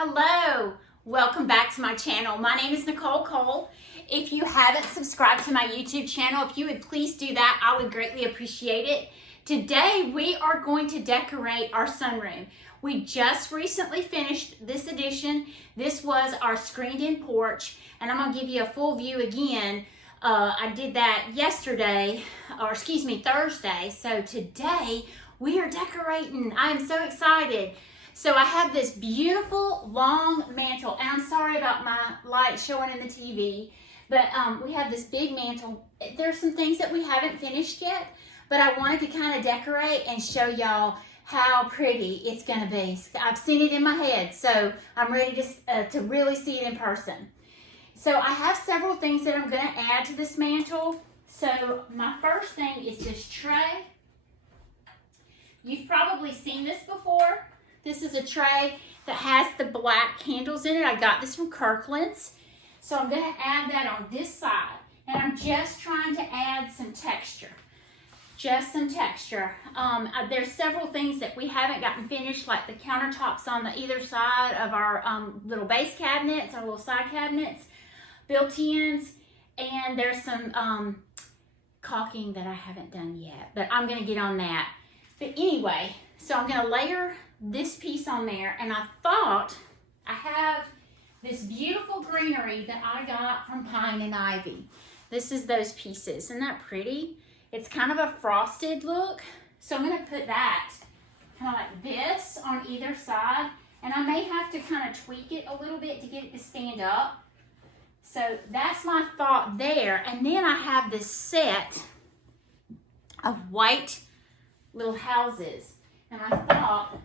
Hello, welcome back to my channel. My name is Nicole Cole. If you haven't subscribed to my YouTube channel, if you would please do that, I would greatly appreciate it. Today we are going to decorate our sunroom. We just recently finished this addition. This was our screened-in porch, and I'm going to give you a full view again. I did that yesterday, Thursday. So today we are decorating. I am so excited. So I have this beautiful long mantle, and I'm sorry about my light showing in the TV, but we have this big mantle. There's some things that we haven't finished yet, but I wanted to kind of decorate and show y'all how pretty it's gonna be. I've seen it in my head, so I'm ready to really see it in person. So I have several things that I'm gonna add to this mantle. So my first thing is this tray. You've probably seen this before. This is a tray that has the black handles in it. I got this from Kirkland's. So I'm going to add that on this side. And I'm just trying to add some texture. Just some texture. There's several things that we haven't gotten finished, like the countertops on the either side of our little base cabinets, our little side cabinets, built-ins. And there's some caulking that I haven't done yet. But I'm going to get on that. But anyway, so I'm going to layer this piece on there, and I thought I have this beautiful greenery that I got from Pine and Ivy. This is those pieces. Isn't that pretty? It's kind of a frosted look, so I'm going to put that kind of like this on either side, and I may have to kind of tweak it a little bit to get it to stand up. So that's my thought there. And then I have this set of white little houses, and I thought,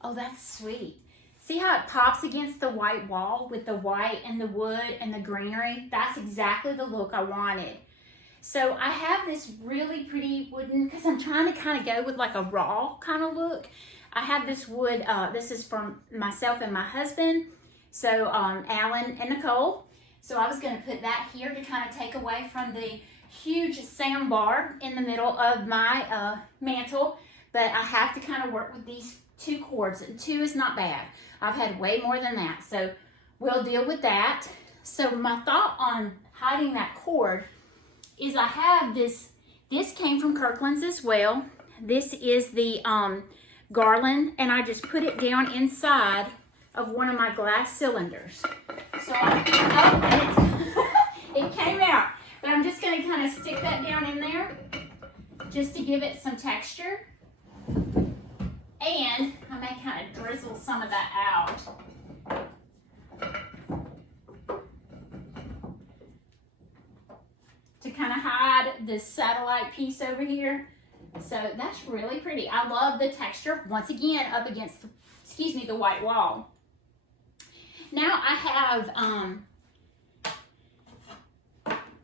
oh, that's sweet. See how it pops against the white wall with the white and the wood and the greenery? That's exactly the look I wanted. So I have this really pretty wooden, because I'm trying to kind of go with like a raw kind of look. I have this wood, this is from myself and my husband, so Alan and Nicole. So I was going to put that here to kind of take away from the huge sound bar in the middle of my mantle. But I have to kind of work with these two cords, and two is not bad. I've had way more than that, so we'll deal with that. So my thought on hiding that cord is I have this came from Kirkland's as well. This is the garland, and I just put it down inside of one of my glass cylinders. So it came out, but I'm just going to kind of stick that down in there just to give it some texture. And I may kind of drizzle some of that out. To kind of hide this satellite piece over here. So that's really pretty. I love the texture, once again, up against the white wall. Now I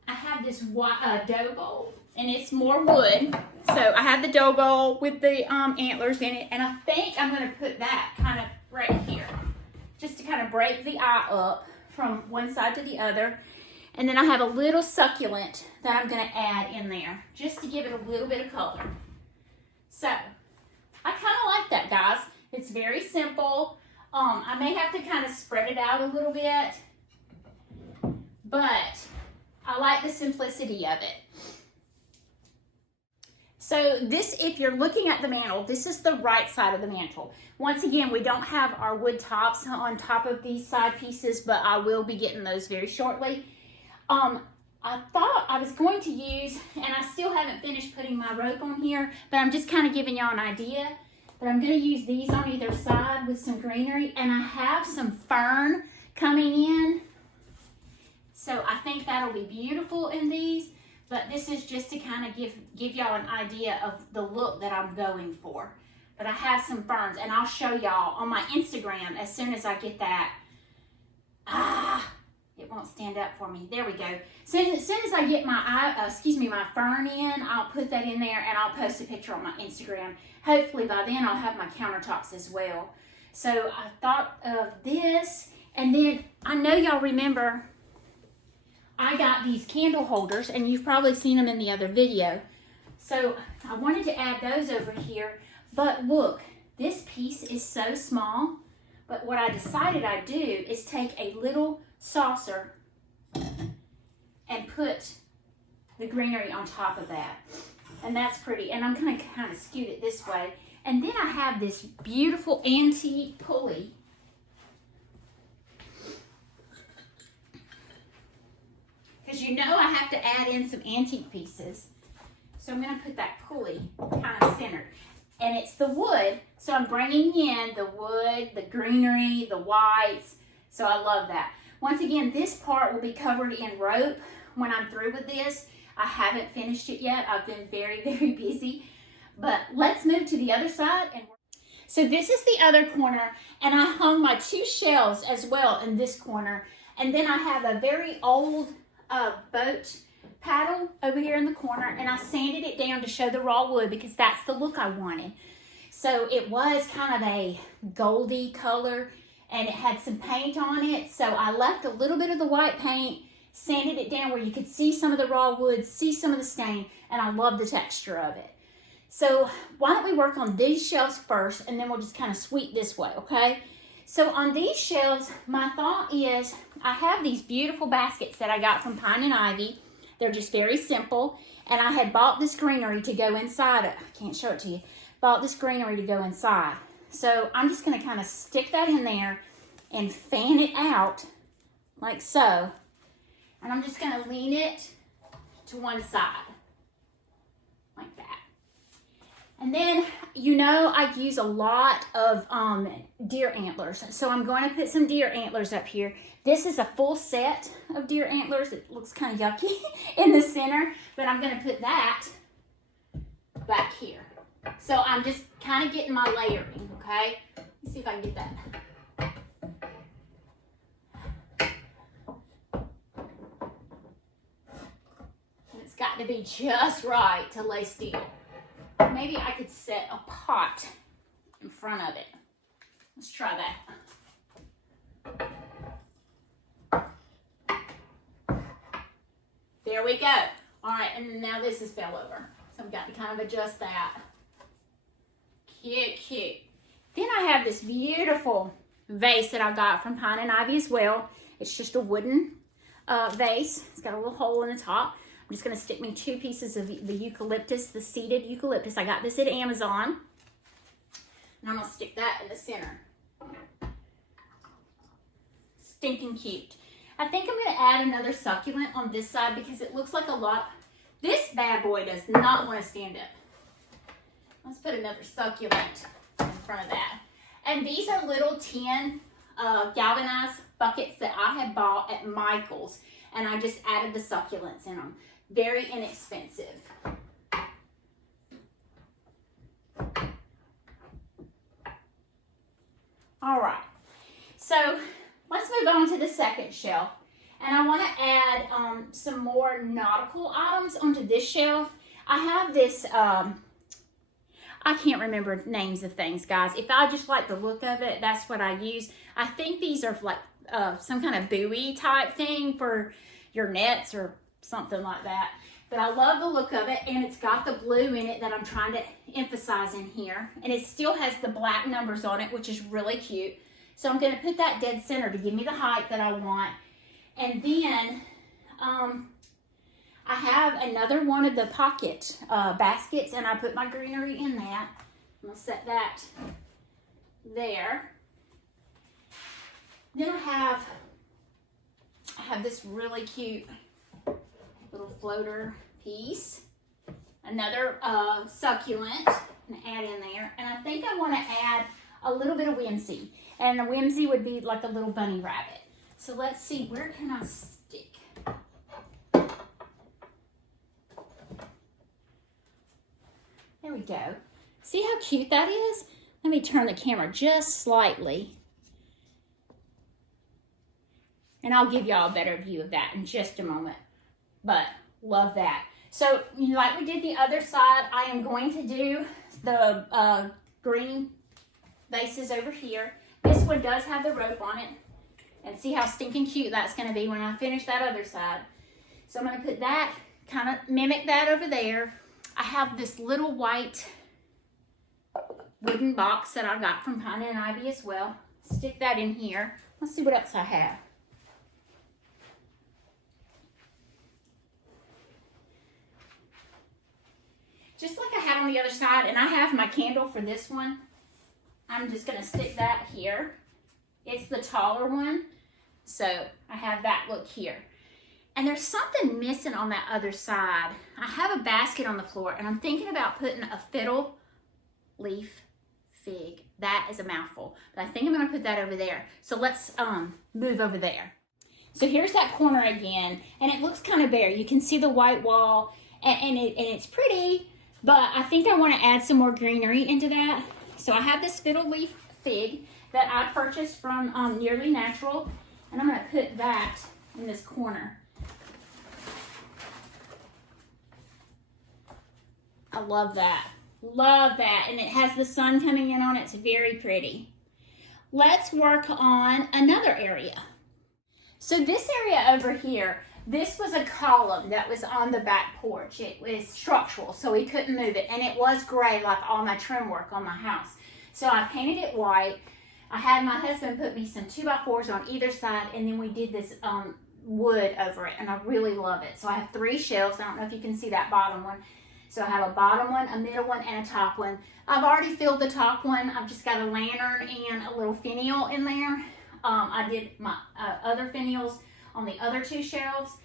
have this dough bowl, and it's more wood. So I have the dough bowl with the antlers in it, and I think I'm going to put that kind of right here, just to kind of break the eye up from one side to the other. And then I have a little succulent that I'm going to add in there, just to give it a little bit of color. So I kind of like that, guys. It's very simple. I may have to kind of spread it out a little bit, but I like the simplicity of it. So this, if you're looking at the mantle, this is the right side of the mantle. Once again, we don't have our wood tops on top of these side pieces, but I will be getting those very shortly. I thought I was going to use, and I still haven't finished putting my rope on here, but I'm just kind of giving y'all an idea. But I'm going to use these on either side with some greenery, and I have some fern coming in. So I think that'll be beautiful in these. But this is just to kind of give y'all an idea of the look that I'm going for. But I have some ferns, and I'll show y'all on my Instagram as soon as I get that. It won't stand up for me. There we go. So as soon as I get my fern in, I'll put that in there, and I'll post a picture on my Instagram. Hopefully by then I'll have my countertops as well. So I thought of this, and then I know y'all remember I got these candle holders, and you've probably seen them in the other video. So I wanted to add those over here, but look, this piece is so small. But what I decided I'd do is take a little saucer and put the greenery on top of that. And that's pretty. And I'm going to kind of scoot it this way. And then I have this beautiful antique pulley. Because you know I have to add in some antique pieces. So I'm going to put that pulley kind of centered. And it's the wood, so I'm bringing in the wood, the greenery, the whites. So I love that. Once again, this part will be covered in rope when I'm through with this. I haven't finished it yet. I've been very, very busy. But let's move to the other side. So this is the other corner, and I hung my 2 shelves as well in this corner. And then I have a very old boat paddle over here in the corner, and I sanded it down to show the raw wood because that's the look I wanted. So it was kind of a goldy color, and it had some paint on it. So I left a little bit of the white paint, sanded it down where you could see some of the raw wood, see some of the stain, and I love the texture of it. So why don't we work on these shelves first, and then we'll just kind of sweep this way, okay? So on these shelves, my thought is I have these beautiful baskets that I got from Pine and Ivy. They're just very simple, and I had bought this greenery to go inside it. I can't show it to you. Bought this greenery to go inside. So I'm just going to kind of stick that in there and fan it out like so. And I'm just going to lean it to one side like that. And then, you know, I use a lot of deer antlers. So I'm going to put some deer antlers up here. This is a full set of deer antlers. It looks kind of yucky in the center, but I'm going to put that back here. So I'm just kind of getting my layering, okay? Let's see if I can get that. And it's got to be just right to lay steel. Maybe I could set a pot in front of it. Let's try that. There we go. All right, and now this is fell over. So I've got to kind of adjust that. Cute, cute. Then I have this beautiful vase that I got from Pine and Ivy as well. It's just a wooden vase. It's got a little hole in the top. I'm just going to stick me 2 pieces of the eucalyptus, the seeded eucalyptus. I got this at Amazon. And I'm going to stick that in the center. Stinking cute. I think I'm going to add another succulent on this side because it looks like a lot. This bad boy does not want to stand up. Let's put another succulent in front of that. And these are little tin galvanized buckets that I had bought at Michael's. And I just added the succulents in them. Very inexpensive. All right. So let's move on to the second shelf. And I want to add some more nautical items onto this shelf. I have this, I can't remember names of things, guys. If I just like the look of it, that's what I use. I think these are like some kind of buoy type thing for your nets or something like that. But I love the look of it, and it's got the blue in it that I'm trying to emphasize in here. And it still has the black numbers on it, which is really cute. So I'm going to put that dead center to give me the height that I want. And then I have another one of the pocket baskets, and I put my greenery in that. I'm going to set that there. Then I have this really cute little floater piece. Another succulent and add in there. And I think I want to add a little bit of whimsy. And a whimsy would be like a little bunny rabbit. So let's see, where can I stick? There we go. See how cute that is? Let me turn the camera just slightly. And I'll give y'all a better view of that in just a moment. But love that. So like we did the other side, I am going to do the green vases over here. This one does have the rope on it. And see how stinking cute that's going to be when I finish that other side. So I'm going to put that, kind of mimic that over there. I have this little white wooden box that I got from Pine and Ivy as well. Stick that in here. Let's see what else I have. Just like I had on the other side, and I have my candle for this one. I'm just going to stick that here. It's the taller one, so I have that look here. And there's something missing on that other side. I have a basket on the floor, and I'm thinking about putting a fiddle leaf fig. That is a mouthful, but I think I'm going to put that over there. So let's move over there. So here's that corner again, and it looks kind of bare. You can see the white wall, and it's pretty, but I think I want to add some more greenery into that. So I have this fiddle leaf fig that I purchased from Nearly Natural, and I'm going to put that in this corner. I love that. Love that. And it has the sun coming in on it. It's very pretty. Let's work on another area. So this area over here, this was a column that was on the back porch. It was structural, so we couldn't move it. And it was gray like all my trim work on my house. So I painted it white. I had my husband put me some 2x4s on either side, and then we did this wood over it, and I really love it. So I have 3 shelves. I don't know if you can see that bottom one. So I have a bottom one, a middle one, and a top one. I've already filled the top one. I've just got a lantern and a little finial in there. I did my other finials on the other 2 shelves.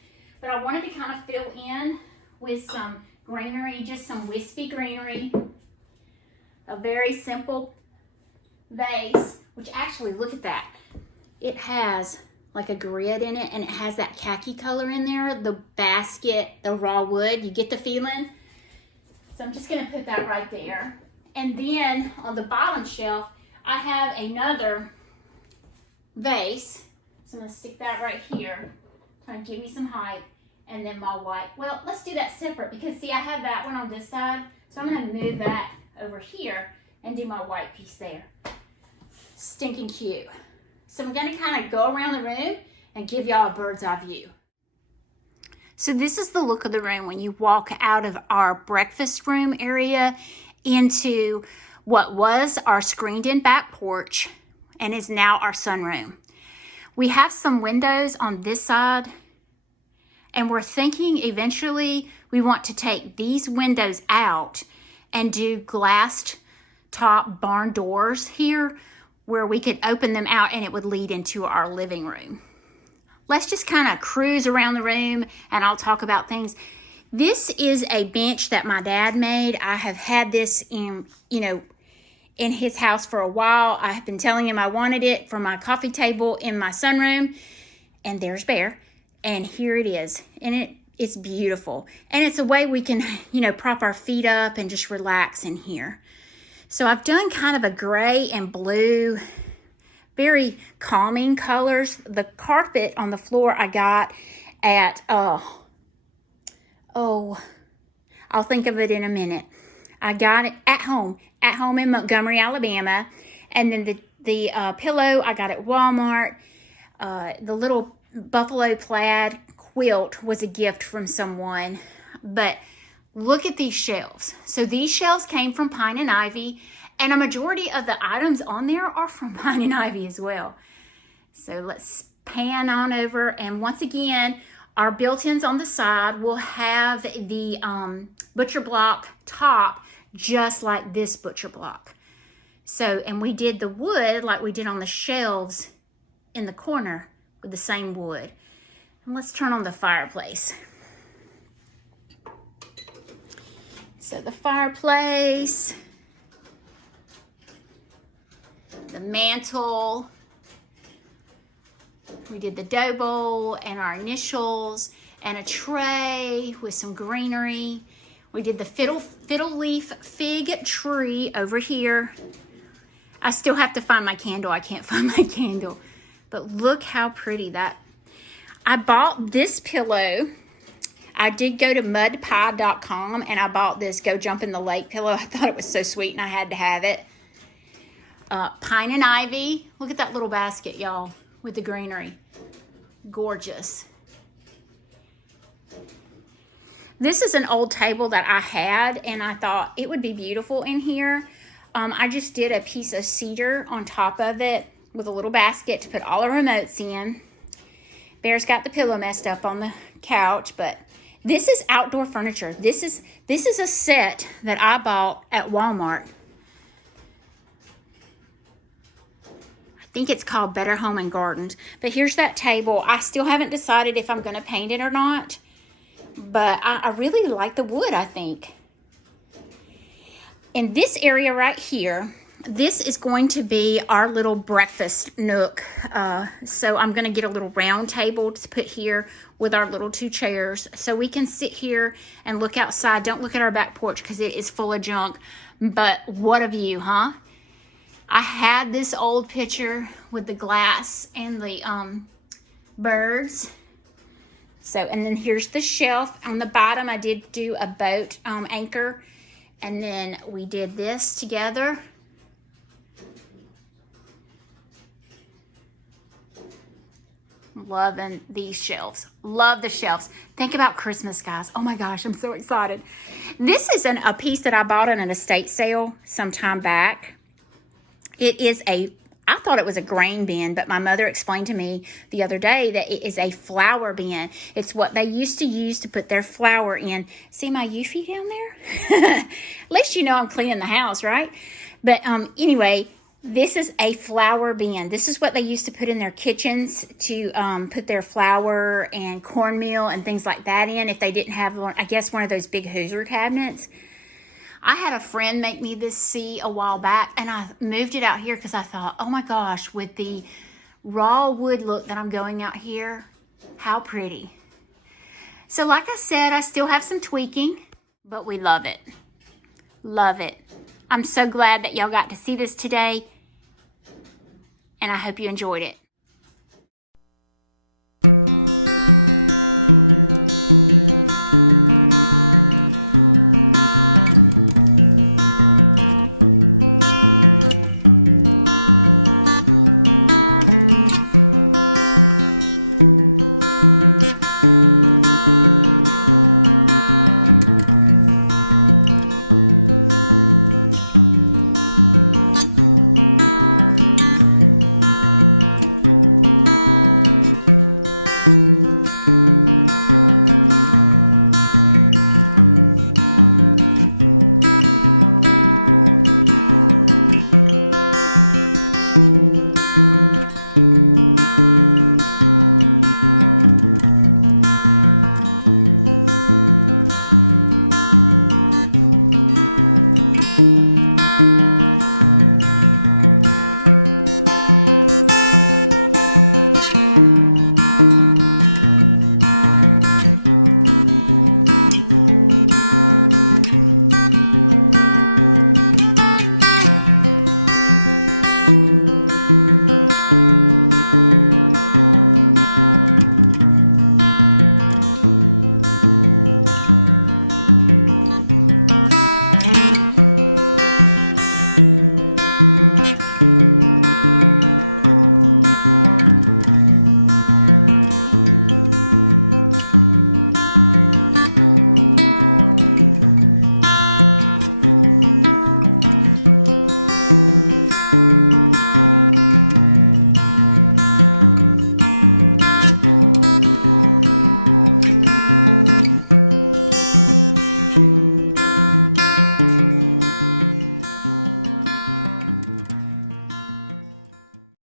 But I wanted to kind of fill in with some greenery, just some wispy greenery. A very simple vase, which actually, look at that. It has like a grid in it, and it has that khaki color in there. The basket, the raw wood, you get the feeling. So I'm just going to put that right there. And then on the bottom shelf, I have another vase. So I'm going to stick that right here. Trying to give me some height. And then my white. Well, let's do that separate because, see, I have that one on this side. So I'm going to move that over here and do my white piece there. Stinking cute. So I'm going to kind of go around the room and give y'all a bird's eye view. So this is the look of the room when you walk out of our breakfast room area into what was our screened-in back porch and is now our sunroom. We have some windows on this side, and we're thinking eventually we want to take these windows out and do glassed top barn doors here where we could open them out and it would lead into our living room. Let's just kind of cruise around the room and I'll talk about things. This is a bench that my dad made. I have had this in his house for a while. I have been telling him I wanted it for my coffee table in my sunroom. And there's Bear. And here it is. And it's beautiful. And it's a way we can, prop our feet up and just relax in here. So I've done kind of a gray and blue, very calming colors. The carpet on the floor I got at, I'll think of it in a minute. I got it at home in Montgomery, Alabama. And then the pillow I got at Walmart. The little buffalo plaid quilt was a gift from someone. But look at these shelves. So these shelves came from Pine and Ivy, and a majority of the items on there are from Pine and Ivy as well. So let's pan on over, and once again, our built-ins on the side will have the butcher block top just like this butcher block. So, and we did the wood like we did on the shelves in the corner with the same wood. And let's turn on the fireplace. So the fireplace, the mantle, we did the dough bowl and our initials and a tray with some greenery. We did the fiddle leaf fig tree over here. I still have to find my candle. I can't find my candle. But look how pretty that. I bought this pillow. I did go to mudpie.com and I bought this Go Jump in the Lake pillow. I thought it was so sweet and I had to have it. Pine and Ivy. Look at that little basket, y'all, with the greenery. Gorgeous. This is an old table that I had, and I thought it would be beautiful in here. I just did a piece of cedar on top of it with a little basket to put all our remotes in. Bear's got the pillow messed up on the couch, but this is outdoor furniture. This is a set that I bought at Walmart. I think it's called Better Home and Gardens. But here's that table. I still haven't decided if I'm going to paint it or not. But I really like the wood, I think. In this area right here, this is going to be our little breakfast nook. So I'm going to get a little round table to put here with our little 2 chairs. So we can sit here and look outside. Don't look at our back porch because it is full of junk. But what a view, huh? I had this old picture with the glass and the birds. So, and then here's the shelf. On the bottom, I did do a boat anchor. And then we did this together. Loving these shelves. Love the shelves. Think about Christmas, guys. Oh my gosh, I'm so excited. This is a piece that I bought on an estate sale some time back. It is I thought it was a grain bin, but my mother explained to me the other day that it is a flour bin. It's what they used to use to put their flour in. See my Eufy down there? At least you know I'm cleaning the house, right? But anyway, this is a flour bin. This is what they used to put in their kitchens to put their flour and cornmeal and things like that in if they didn't have, I guess, one of those big Hoosier cabinets. I had a friend make me this a while back, and I moved it out here because I thought, oh my gosh, with the raw wood look that I'm going out here, how pretty. So like I said, I still have some tweaking, but we love it. Love it. I'm so glad that y'all got to see this today, and I hope you enjoyed it.